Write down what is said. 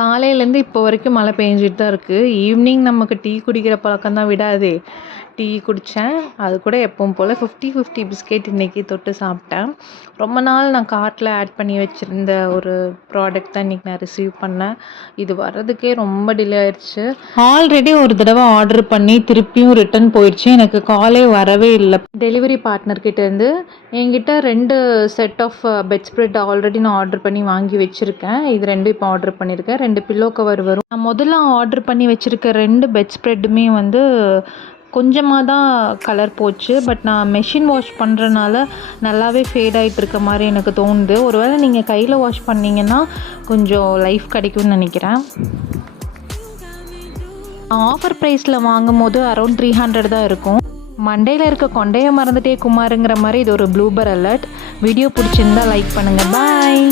காலையிலேருந்து இப்போ வரைக்கும் மழை பெஞ்சிட்டு தான் இருக்குது. ஈவினிங் நமக்கு டீ குடிக்கிற பழக்கம் தான் விடாதே. டீ குடித்தேன். அது கூட எப்பவும் போல் 50-50 பிஸ்கெட் இன்றைக்கி தொட்டு சாப்பிட்டேன். ரொம்ப நாள் நான் கார்ட்டில் ஆட் பண்ணி வச்சுருந்த ஒரு ப்ராடக்ட் தான் இன்றைக்கி நான் ரிசீவ் பண்ணேன். இது வர்றதுக்கே ரொம்ப டிலே ஆயிடுச்சு. ஆல்ரெடி ஒரு தடவை ஆர்டர் பண்ணி திருப்பியும் ரிட்டன் போயிடுச்சு. எனக்கு காலே வரவே இல்லை. டெலிவரி பார்ட்னர்கிட்டேருந்து என்கிட்ட 2 set of bedspread already நான் ஆர்டர் பண்ணி வாங்கி வச்சுருக்கேன். இது 2 இப்போ ஆர்டர் பண்ணியிருக்கேன். 2 பில்லோ கவர் வரும். நான் முதல்ல ஆர்டர் பண்ணி வச்சுருக்க 2 பெட் ஸ்ப்ரெட்டுமே வந்து கொஞ்சமாக தான் கலர் போச்சு. பட் நான் மெஷின் வாஷ் பண்ணுறனால நல்லாவே ஃபேட் ஆகிட்டு இருக்க மாதிரி எனக்கு தோணுது. ஒருவேளை நீங்கள் கையில் வாஷ் பண்ணிங்கன்னா கொஞ்சம் லைஃப் கிடைக்கும்னு நினைக்கிறேன். ஆஃபர் ப்ரைஸில் வாங்கும் போது அரௌண்ட் 300 தான் இருக்கும். மண்டேல இருக்க கொண்டைய மறந்துட்டே குமாருங்கிற மாதிரி இது ஒரு ப்ளூபர் அலர்ட். வீடியோ பிடிச்சிருந்தா லைக் பண்ணுங்கள். பாய்.